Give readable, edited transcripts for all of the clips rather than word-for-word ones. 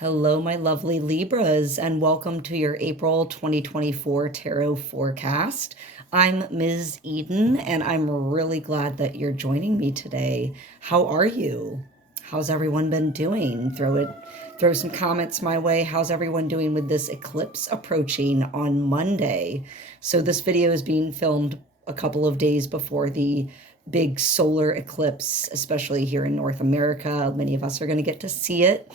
Hello, my lovely Libras, and welcome to your April 2024 tarot forecast. I'm Ms. Eden, and I'm really glad that you're joining me today. How are you? How's everyone been doing? Throw some comments my way. How's everyone doing with this eclipse approaching on Monday? So this video is being filmed a couple of days before the big solar eclipse, especially here in North America. Many of us are going to get to see it.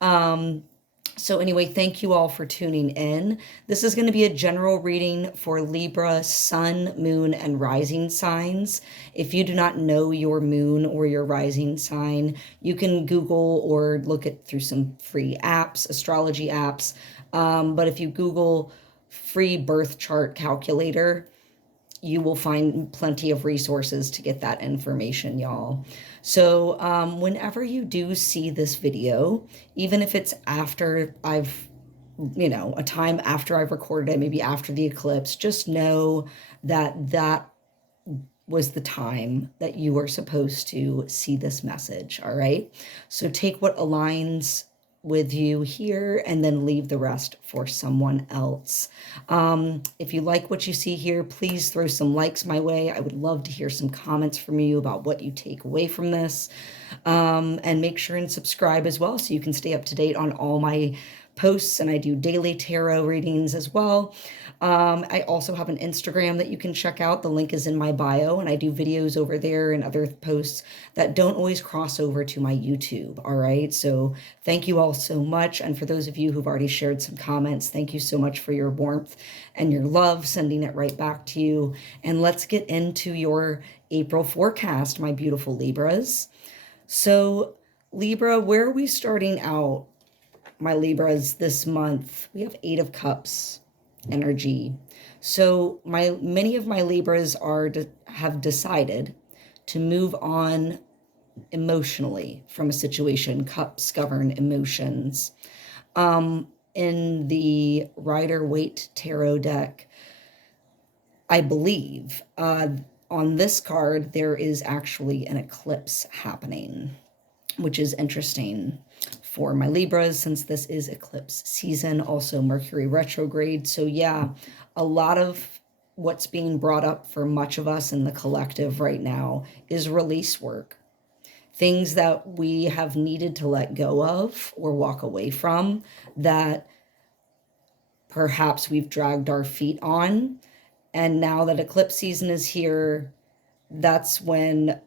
So anyway, thank you all for tuning in. This is going to be a general reading for Libra, sun, moon, and rising signs. If you do not know your moon or your rising sign, you can Google or look at through some free apps, astrology apps. But if you Google free birth chart calculator, you will find plenty of resources to get that information, y'all. So whenever you do see this video, even if it's after I've, a time after I've recorded it, maybe after the eclipse, just know that that was the time that you were supposed to see this message, all right? So take what aligns with you here and then leave the rest for someone else. If you like what you see here, please throw some likes my way. I would love to hear some comments from you about what you take away from this. And make sure and subscribe as well so you can stay up to date on all my posts, and I do daily tarot readings as well. I also have an Instagram that you can check out. The link is in my bio, and I do videos over there and other posts that don't always cross over to my YouTube. All right. So thank you all so much. And for those of you who've already shared some comments, thank you so much for your warmth and your love, sending it right back to you. And let's get into your April forecast, my beautiful Libras. So Libra, where are we starting out? My Libras this month, we have 8 of Cups energy. So many of my Libras have decided to move on emotionally from a situation. Cups govern emotions. In the Rider-Waite tarot deck, I believe on this card there is actually an eclipse happening, which is interesting for my Libras since this is eclipse season, also Mercury retrograde. So yeah, a lot of what's being brought up for much of us in the collective right now is release work. Things that we have needed to let go of or walk away from that perhaps we've dragged our feet on. And now that eclipse season is here, that's when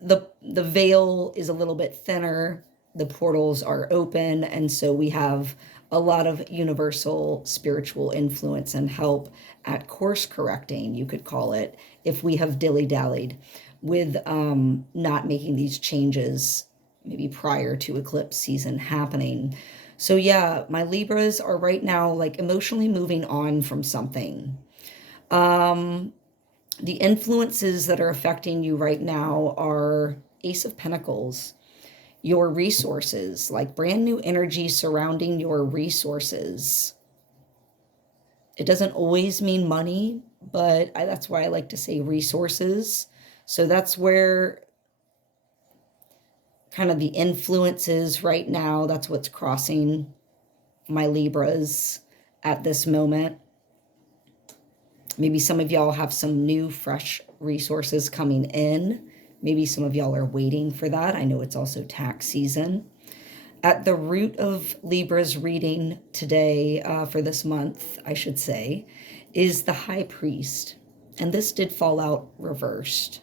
the veil is a little bit thinner, the portals are open, and so we have a lot of universal spiritual influence and help at course correcting, you could call it, if we have dilly-dallied with not making these changes maybe prior to eclipse season happening. So yeah, my Libras are right now like emotionally moving on from something. The influences that are affecting you right now are Ace of Pentacles, your resources, like brand new energy surrounding your resources. It doesn't always mean money, but that's why I like to say resources. So that's where kind of the influences right now, that's what's crossing my Libras at this moment. Maybe some of y'all have some new, fresh resources coming in. Maybe some of y'all are waiting for that. I know it's also tax season. At the root of Libra's reading today, for this month, I should say, is the High Priest. And this did fall out reversed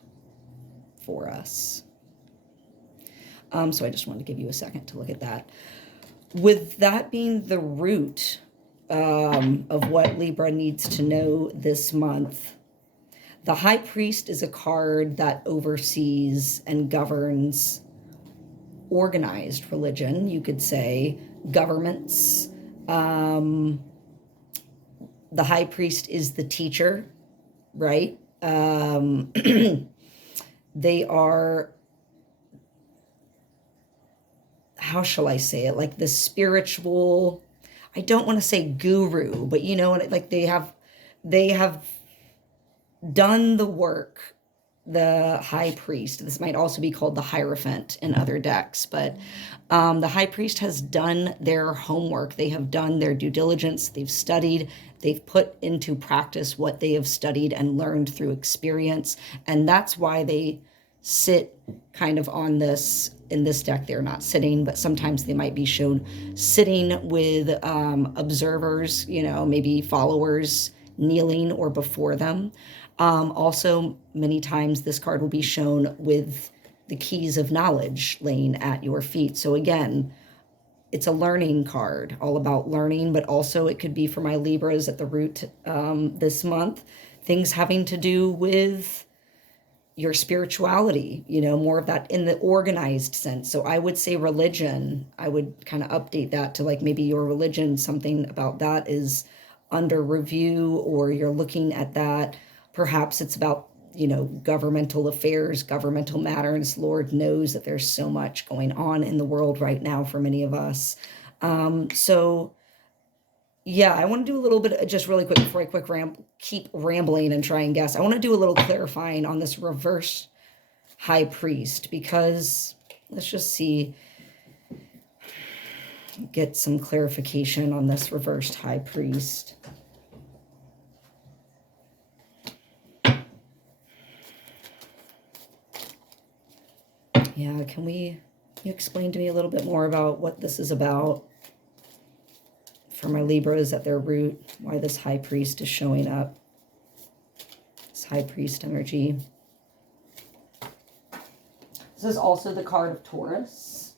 for us. So I just wanted to give you a second to look at that. With that being the root of what Libra needs to know this month, the High Priest is a card that oversees and governs organized religion, you could say, governments. The High Priest is the teacher, right? They are, how shall I say it, like the spiritual, I don't want to say guru, but you know, like they have done the work the High Priest. This might also be called the Hierophant in other decks, but the High Priest has done their homework. They have done their due diligence. They've studied. They've put into practice what they have studied and learned through experience. And that's why they sit kind of on this. In this deck, they're not sitting, but sometimes they might be shown sitting with observers, you know, maybe followers kneeling or before them. Also, many times this card will be shown with the keys of knowledge laying at your feet. So again, it's a learning card, all about learning, but also it could be for my Libras at the root this month, things having to do with your spirituality, you know, more of that in the organized sense. So I would say religion, I would kind of update that to like maybe your religion, something about that is under review, or you're looking at that. Perhaps it's about, you know, governmental affairs, governmental matters. Lord knows that there's so much going on in the world right now for many of us. So yeah, I want to do a little bit, just really quick before I keep rambling and try and guess. I want to do a little clarifying on this reverse High Priest, because let's just see, get some clarification on this reversed High Priest. Yeah, can you explain to me a little bit more about what this is about for my Libras at their root, why this High Priest is showing up, this High Priest energy. This is also the card of Taurus.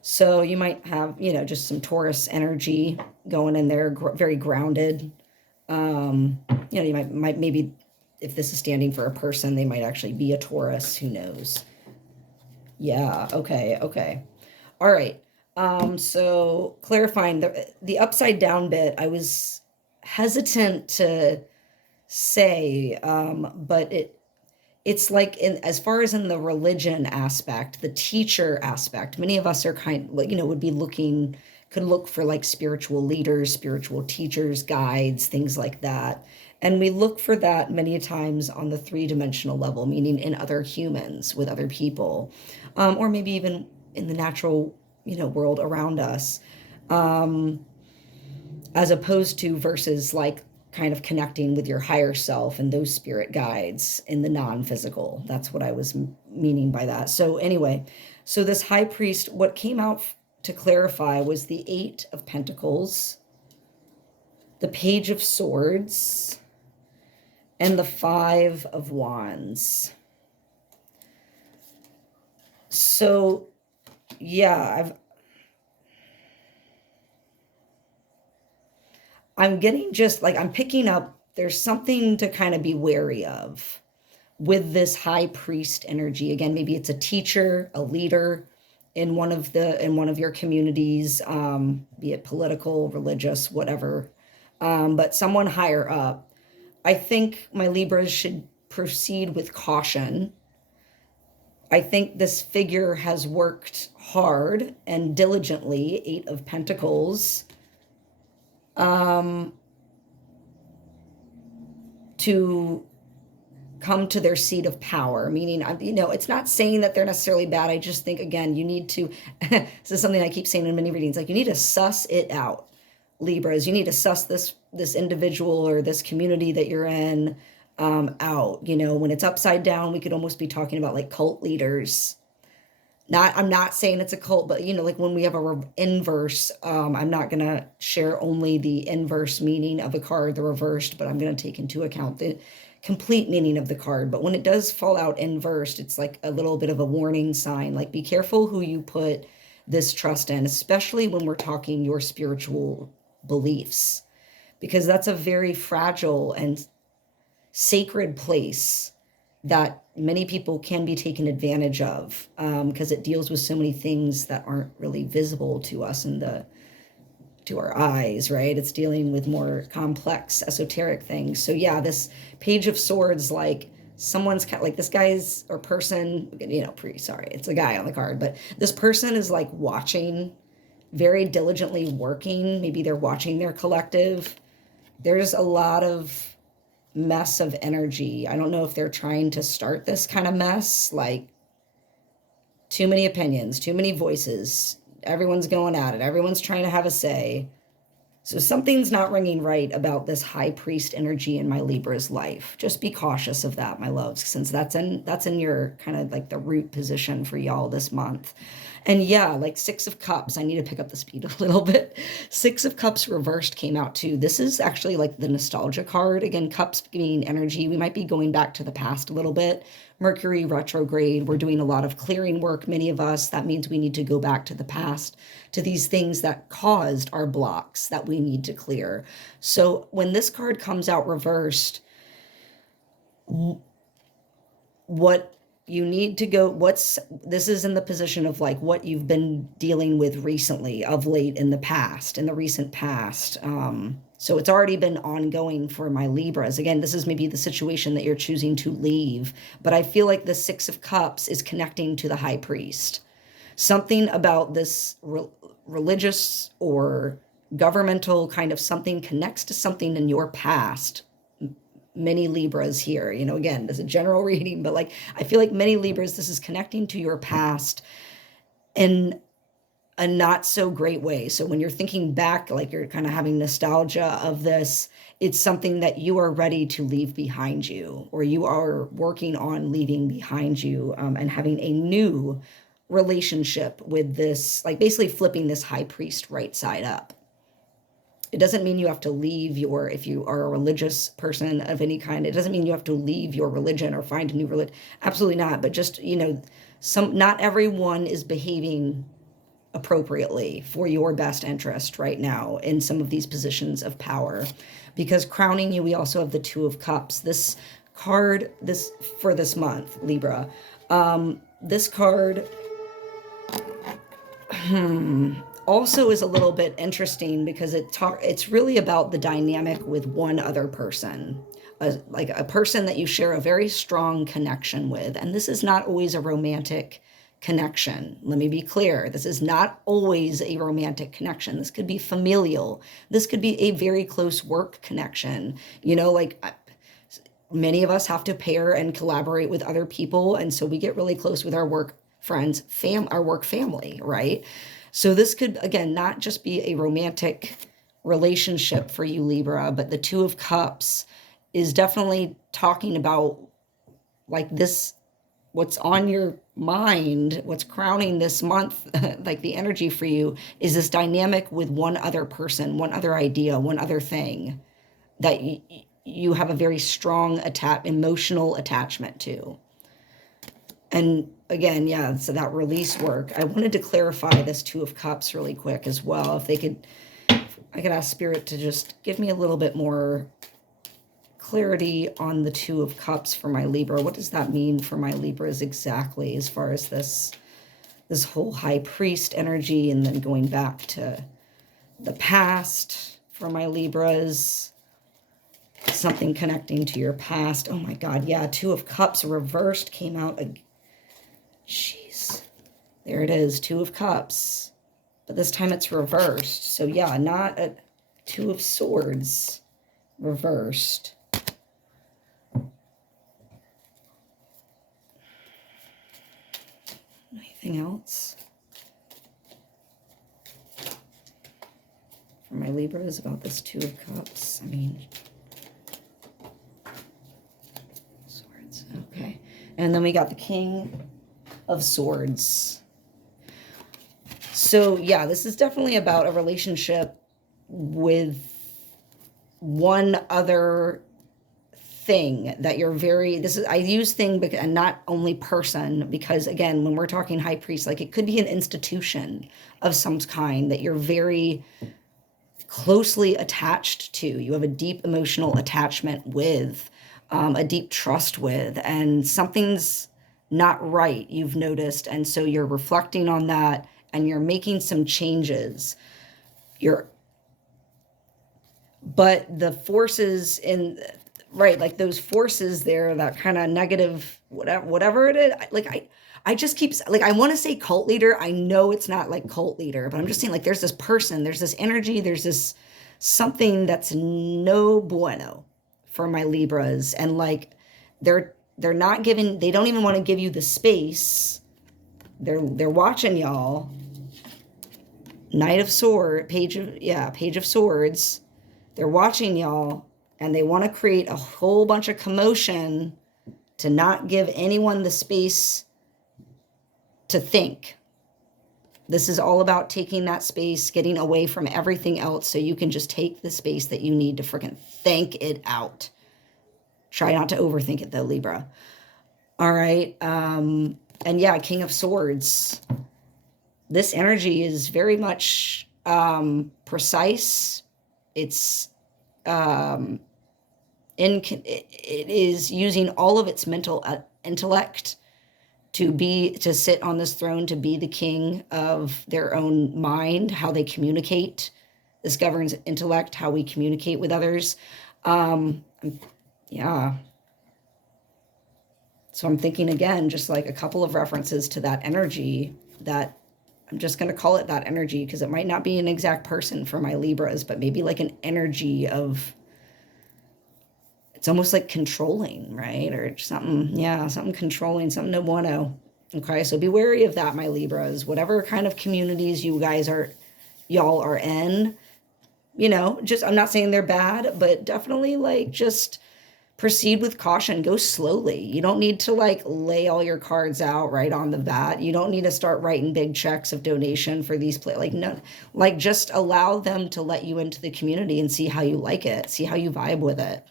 So you might have, you know, just some Taurus energy going in there, very grounded. You know, you might maybe, if this is standing for a person, they might actually be a Taurus, who knows. Yeah, okay. All right, so clarifying the upside down bit, I was hesitant to say, but it's like as far as in the religion aspect, the teacher aspect, many of us are you know, could look for like spiritual leaders, spiritual teachers, guides, things like that. And we look for that many times on the three-dimensional level, meaning in other humans, with other people, or maybe even in the natural, you know, world around us, as opposed to versus like kind of connecting with your higher self and those spirit guides in the non-physical. That's what I was meaning by that. So anyway, so this High Priest, what came out to clarify was the 8 of Pentacles, the Page of Swords, and the 5 of Wands. So yeah, I'm getting just like, I'm picking up, there's something to kind of be wary of with this High Priest energy. Again, maybe it's a teacher, a leader in one of your communities, be it political, religious, whatever, but someone higher up. I think my Libras should proceed with caution. I think this figure has worked hard and diligently, 8 of Pentacles, to come to their seat of power, meaning, you know, it's not saying that they're necessarily bad. I just think, again, you need to, this is something I keep saying in many readings, like you need to suss it out, Libras. You need to suss this individual or this community that you're in out. You know, when it's upside down, we could almost be talking about like cult leaders. I'm not saying it's a cult, but you know, like when we have a inverse, I'm not going to share only the inverse meaning of a card, the reversed, but I'm going to take into account the complete meaning of the card. But when it does fall out inversed, it's like a little bit of a warning sign, like be careful who you put this trust in, especially when we're talking your spiritual beliefs, because that's a very fragile and sacred place that many people can be taken advantage of, because it deals with so many things that aren't really visible to us to our eyes, right? It's dealing with more complex, esoteric things. So yeah, this Page of Swords, like someone's like this guy's or person, you know, it's a guy on the card, but this person is like watching, very diligently working. Maybe they're watching their collective. There's a lot of mess of energy. I don't know if they're trying to start this kind of mess, like too many opinions, too many voices. Everyone's going at it. Everyone's trying to have a say. So something's not ringing right about this high priest energy in my Libra's life. Just be cautious of that, my loves, since that's in your kind of like the root position for y'all this month. And yeah, like Six of Cups, I need to pick up the speed a little bit. Six of Cups reversed came out too. This is actually like the nostalgia card. Again, cups being energy. We might be going back to the past a little bit. Mercury retrograde. We're doing a lot of clearing work, many of us. That means we need to go back to the past, to these things that caused our blocks that we need to clear. So when this card comes out reversed, what you need to go, this is in the position of like what you've been dealing with recently, of late, in the past, in the recent past. So it's already been ongoing for my Libras. Again, this is maybe the situation that you're choosing to leave, but I feel like the Six of Cups is connecting to the High Priest. Something about this religious or governmental kind of something connects to something in your past. Many Libras here, you know, again, this is a general reading, but like, I feel like many Libras, this is connecting to your past in a not so great way. So when you're thinking back, like you're kind of having nostalgia of this, it's something that you are ready to leave behind you, or you are working on leaving behind you, and having a new relationship with this, like basically flipping this High Priest right side up. It doesn't mean you have to leave your, if you are a religious person of any kind, it doesn't mean you have to leave your religion or find a new religion. Absolutely not. But just, you know, not everyone is behaving appropriately for your best interest right now in some of these positions of power. Because crowning you, we also have the Two of Cups. This card, this for this month, Libra, this card, also is a little bit interesting because it's really about the dynamic with one other person, like a person that you share a very strong connection with. And this is not always a romantic connection. Let me be clear. This is not always a romantic connection. This could be familial. This could be a very close work connection. You know, like many of us have to pair and collaborate with other people. And so we get really close with our work friends, our work family, right? So this could, again, not just be a romantic relationship for you, Libra, but the Two of Cups is definitely talking about like this, what's on your mind, what's crowning this month, like the energy for you is this dynamic with one other person, one other idea, one other thing that you have a very strong emotional attachment to. And again, yeah, so that release work. I wanted to clarify this Two of Cups really quick as well. If I could ask Spirit to just give me a little bit more clarity on the Two of Cups for my Libra. What does that mean for my Libras exactly, as far as this whole High Priest energy, and then going back to the past for my Libras? Something connecting to your past. Oh my God, yeah, Two of Cups reversed came out. Jeez, there it is, Two of Cups. But this time it's reversed. So yeah, not a Two of Swords reversed. Anything else for my Libras about this Two of Cups? I mean, Swords, okay. And then we got the King of Swords. So yeah, this is definitely about a relationship with one other thing that you're I use thing and not only person, because again, when we're talking High Priest, like it could be an institution of some kind that you're very closely attached to. You have a deep emotional attachment with, a deep trust with, and something's not right, you've noticed. And so you're reflecting on that and you're making some changes. But the forces right, like those forces there, that kind of negative, whatever it is, like I just keep, like, I want to say cult leader. I know it's not like cult leader, but I'm just saying, like, there's this person, there's this energy, there's this something that's no bueno for my Libras. And like, they're not giving, they don't even want to give you the space. They're watching y'all. Knight of Swords, Page of Swords. They're watching y'all, and they want to create a whole bunch of commotion to not give anyone the space to think. This is all about taking that space, getting away from everything else so you can just take the space that you need to freaking think it out. Try not to overthink it though, Libra. All right. And yeah, King of Swords. This energy is very much precise. It is using all of its mental intellect to sit on this throne, to be the king of their own mind, how they communicate. This governs intellect, how we communicate with others. Yeah. So I'm thinking again, just like a couple of references to that energy, that I'm just going to call it that energy because it might not be an exact person for my Libras, but maybe like an energy of, it's almost like controlling, right? Or something, yeah, something controlling, something no bueno. Okay, so be wary of that, my Libras. Whatever kind of communities y'all are in, you know, just, I'm not saying they're bad, but definitely like just proceed with caution. Go slowly. You don't need to like lay all your cards out right on the bat. You don't need to start writing big checks of donation for these like no, like just allow them to let you into the community and see how you like it, see how you vibe with it.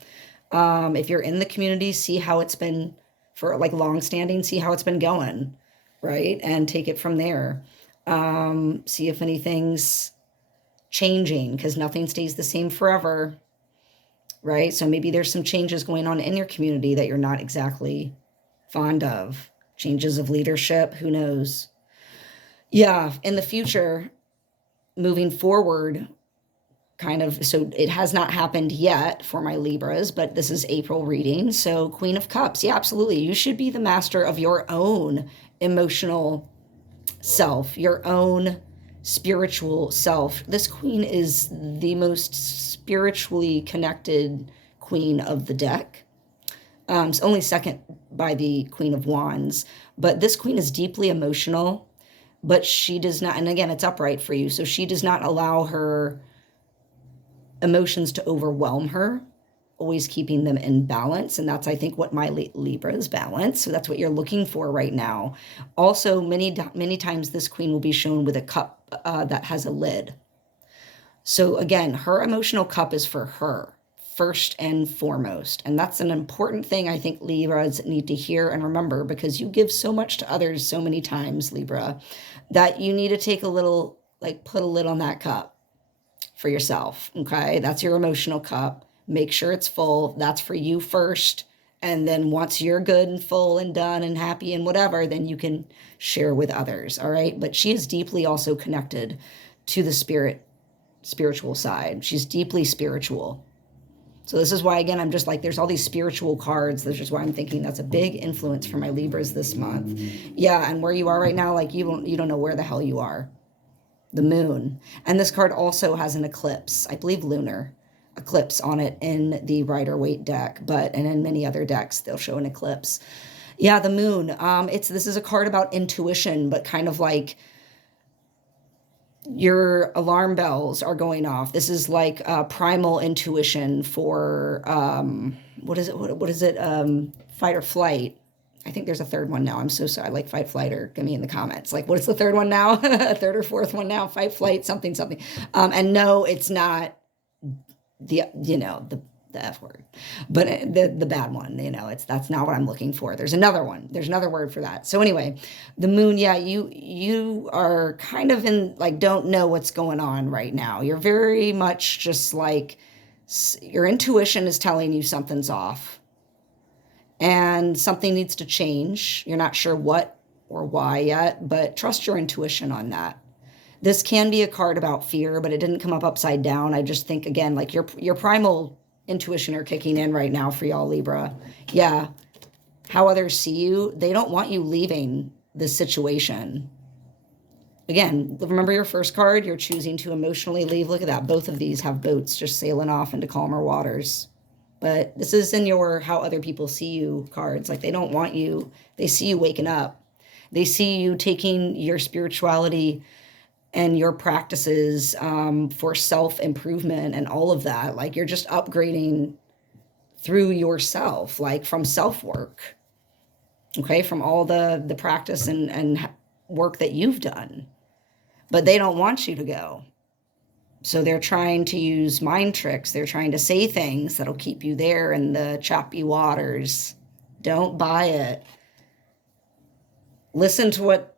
If you're in the community, see how it's been for like long standing, see how it's been going, right? And take it from there. See if anything's changing, because nothing stays the same forever. Right? So maybe there's some changes going on in your community that you're not exactly fond of. Changes of leadership, who knows? Yeah, in the future, moving forward, kind of, so it has not happened yet for my Libras, but this is April reading. So Queen of Cups, yeah, absolutely. You should be the master of your own emotional self, your own spiritual self. This queen is the most spiritually connected queen of the deck. It's only second by the Queen of Wands, but this queen is deeply emotional, but she does not, and again, it's upright for you, so she does not allow her emotions to overwhelm her, always keeping them in balance. And that's, I think, what my Libra is, balance. So that's what you're looking for right now. Also, many times this queen will be shown with a cup that has a lid. So again, her emotional cup is for her first and foremost. And that's an important thing I think Libras need to hear and remember, because you give so much to others so many times, Libra, that you need to take a little, like put a lid on that cup for yourself. Okay. That's your emotional cup. Make sure it's full. That's for you first. And then once you're good and full and done and happy and whatever, then you can share with others. All right. But she is deeply also connected to the spiritual side. She's deeply spiritual. So this is why, again, I'm just like, there's all these spiritual cards. This is why I'm thinking that's a big influence for my Libras this month. Yeah. And where you are right now, like you don't know where the hell you are. The moon. And this card also has an eclipse, I believe lunar eclipse on it in the Rider-Waite deck, and in many other decks, they'll show an eclipse. Yeah, the moon. This is a card about intuition, but kind of like your alarm bells are going off. This is like primal intuition for, what is it? Fight or flight. I think there's a third one now. I'm so sorry. Like fight, flight, or give me in the comments. Like, what is the third one now? Third or fourth one now? Fight, flight, something. And no, it's not the F word, but the bad one, that's not what I'm looking for. There's another one. There's another word for that. So anyway, the moon, yeah, you are kind of in, like, don't know what's going on right now. You're very much just like, your intuition is telling you something's off and something needs to change. You're not sure what or why yet, but trust your intuition on that. This can be a card about fear, but it didn't come up upside down. I just think, again, like your primal intuition are kicking in right now for y'all, Libra. Yeah. How others see you, they don't want you leaving this situation. Again, remember your first card, you're choosing to emotionally leave. Look at that. Both of these have boats just sailing off into calmer waters. But this is in your how other people see you cards. Like they don't want you, they see you waking up. They see you taking your spirituality and your practices for self-improvement and all of that. Like you're just upgrading through yourself, like from self-work, okay, from all the practice and work that you've done. But they don't want you to go. So they're trying to use mind tricks. They're trying to say things that'll keep you there in the choppy waters. Don't buy it. Listen to what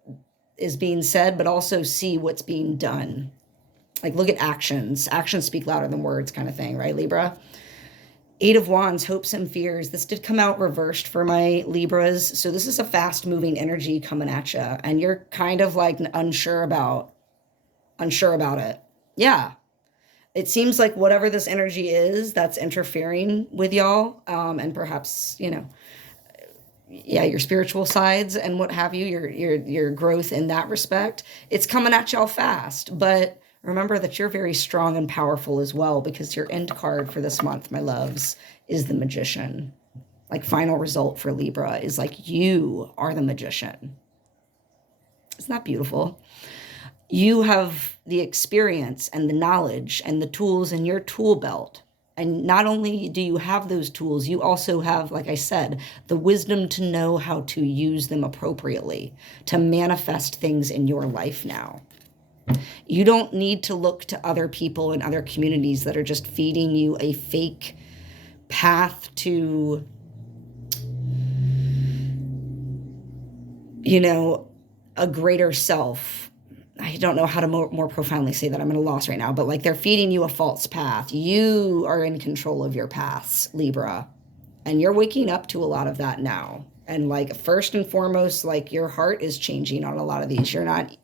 is being said, but also see what's being done. Like look at actions. Actions speak louder than words kind of thing, right, Libra? Eight of Wands, hopes and fears. This did come out reversed for my Libras. So this is a fast moving energy coming at you. And you're kind of like unsure about it. Yeah. It seems like whatever this energy is that's interfering with y'all, and perhaps, you know, yeah, your spiritual sides and what have you, your growth in that respect, it's coming at y'all fast. But remember that you're very strong and powerful as well, because your end card for this month, my loves, is the Magician. Like final result for Libra is like you are the Magician. Isn't that beautiful? You have the experience and the knowledge and the tools in your tool belt. And not only do you have those tools, you also have, like I said, the wisdom to know how to use them appropriately, to manifest things in your life now. You don't need to look to other people in other communities that are just feeding you a fake path to, you know, a greater self. I don't know how to more profoundly say that. I'm at a loss right now, but like they're feeding you a false path. You are in control of your paths, Libra, and you're waking up to a lot of that now. And like first and foremost, like your heart is changing on a lot of these. You're not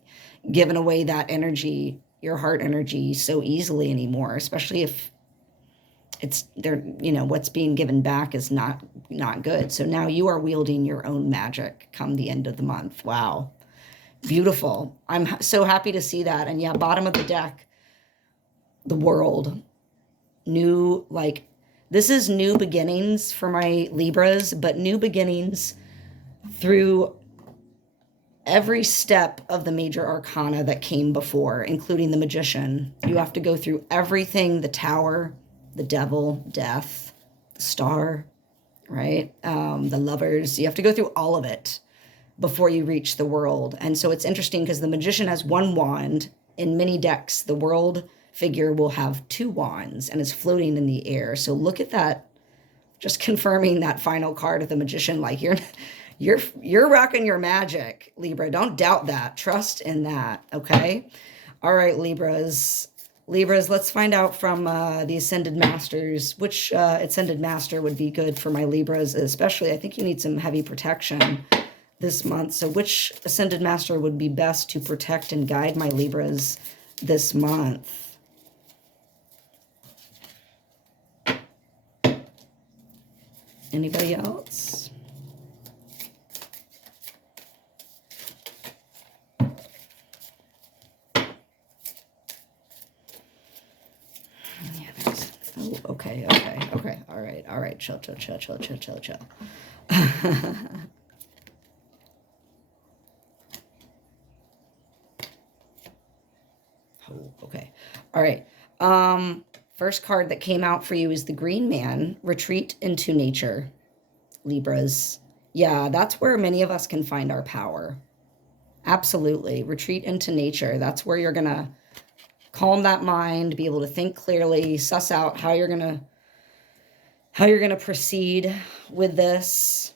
giving away that energy, your heart energy, so easily anymore, especially if it's there, you know, what's being given back is not good. So now you are wielding your own magic come the end of the month. Wow. Beautiful. I'm so happy to see that. And yeah, bottom of the deck, the World. New, like, this is new beginnings for my Libras, but new beginnings through every step of the major arcana that came before, including the Magician. You have to go through everything, the Tower, the Devil, Death, the Star, right? The Lovers. You have to go through all of it before you reach the World. And so it's interesting because the Magician has one wand. In many decks, the World figure will have two wands and is floating in the air. So look at that, just confirming that final card of the Magician. Like you're rocking your magic, Libra. Don't doubt that. Trust in that, okay? All right, Libras, let's find out from the Ascended Masters, which Ascended Master would be good for my Libras, especially. I think you need some heavy protection this month. So which Ascended Master would be best to protect and guide my Libras this month? Anybody else? Oh, okay. All right. Chill. Oh, okay. All right. First card that came out for you is the Green Man, Retreat into Nature, Libras. Yeah, that's where many of us can find our power. Absolutely. Retreat into nature. That's where you're going to calm that mind, be able to think clearly, suss out how you're going to proceed with this.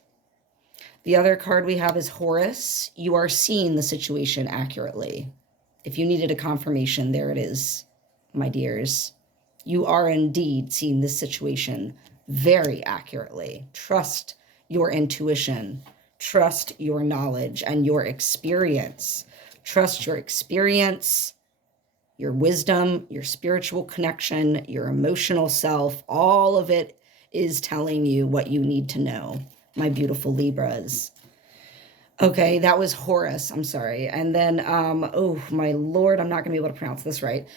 The other card we have is Horus. You are seeing the situation accurately. If you needed a confirmation, there it is, my dears. You are indeed seeing this situation very accurately. Trust your intuition. Trust your knowledge and your experience. Trust your experience, your wisdom, your spiritual connection, your emotional self. All of it is telling you what you need to know, my beautiful Libras. Okay, that was Horus. I'm sorry. And then, oh, my Lord, I'm not going to be able to pronounce this right.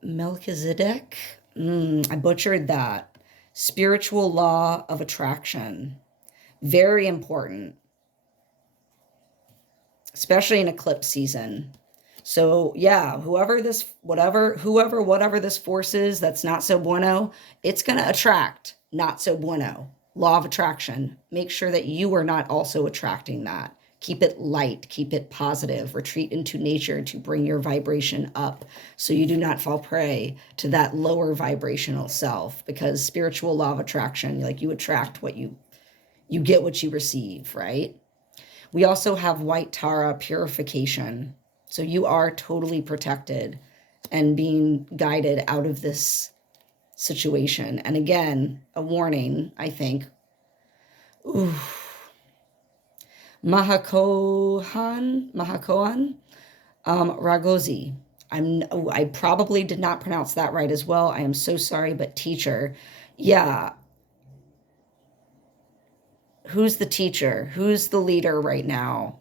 Melchizedek. I butchered that. Spiritual law of attraction. Very important, especially in eclipse season. So yeah, whatever this force is that's not so bueno, it's going to attract not so bueno. Law of attraction. Make sure that you are not also attracting that. Keep it light, keep it positive, retreat into nature to bring your vibration up so you do not fall prey to that lower vibrational self, because spiritual law of attraction, like you attract what you get what you receive, right? We also have white Tara purification. So you are totally protected and being guided out of this situation. And again, a warning, I think. Ooh. Mahakohan Ragosi. I probably did not pronounce that right as well. I am so sorry, but teacher. Yeah. Who's the teacher? Who's the leader right now?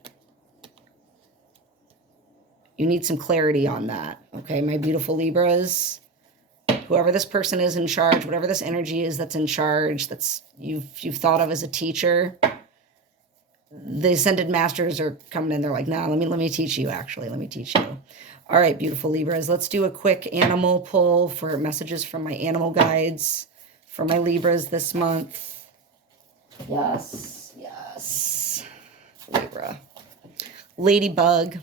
You need some clarity on that. Okay, my beautiful Libras. Whoever this person is in charge, whatever this energy is that's in charge, that's you've thought of as a teacher, the ascended masters are coming in. They're like, nah, let me teach you, actually. Let me teach you. All right, beautiful Libras. Let's do a quick animal pull for messages from my animal guides for my Libras this month. Yes, yes. Libra. Ladybug.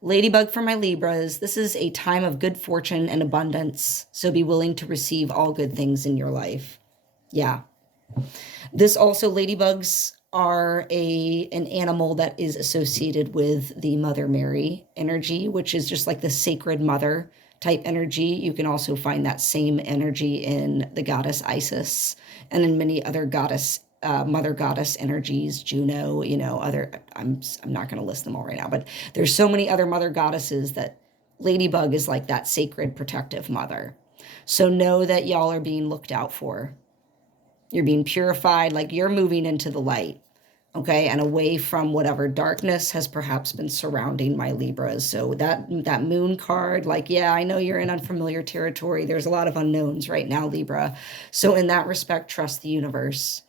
Ladybug for my Libras. This is a time of good fortune and abundance, so be willing to receive all good things in your life. Yeah. This also, ladybugs are an animal that is associated with the Mother Mary energy, which is just like the sacred mother type energy. You can also find that same energy in the goddess Isis and in many other mother goddess energies, Juno, I'm not going to list them all right now, but there's so many other mother goddesses that ladybug is like that sacred protective mother. So know that y'all are being looked out for. You're being purified, like you're moving into the light, okay, and away from whatever darkness has perhaps been surrounding my Libras. So that moon card, like, yeah, I know you're in unfamiliar territory. There's a lot of unknowns right now, Libra. So in that respect, trust the universe.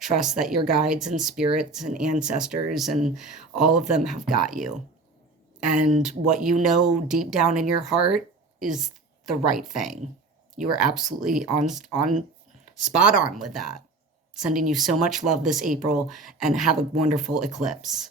Trust that your guides and spirits and ancestors and all of them have got you. And what you know deep down in your heart is the right thing. You are absolutely on spot on with that. Sending you so much love this April, and have a wonderful eclipse.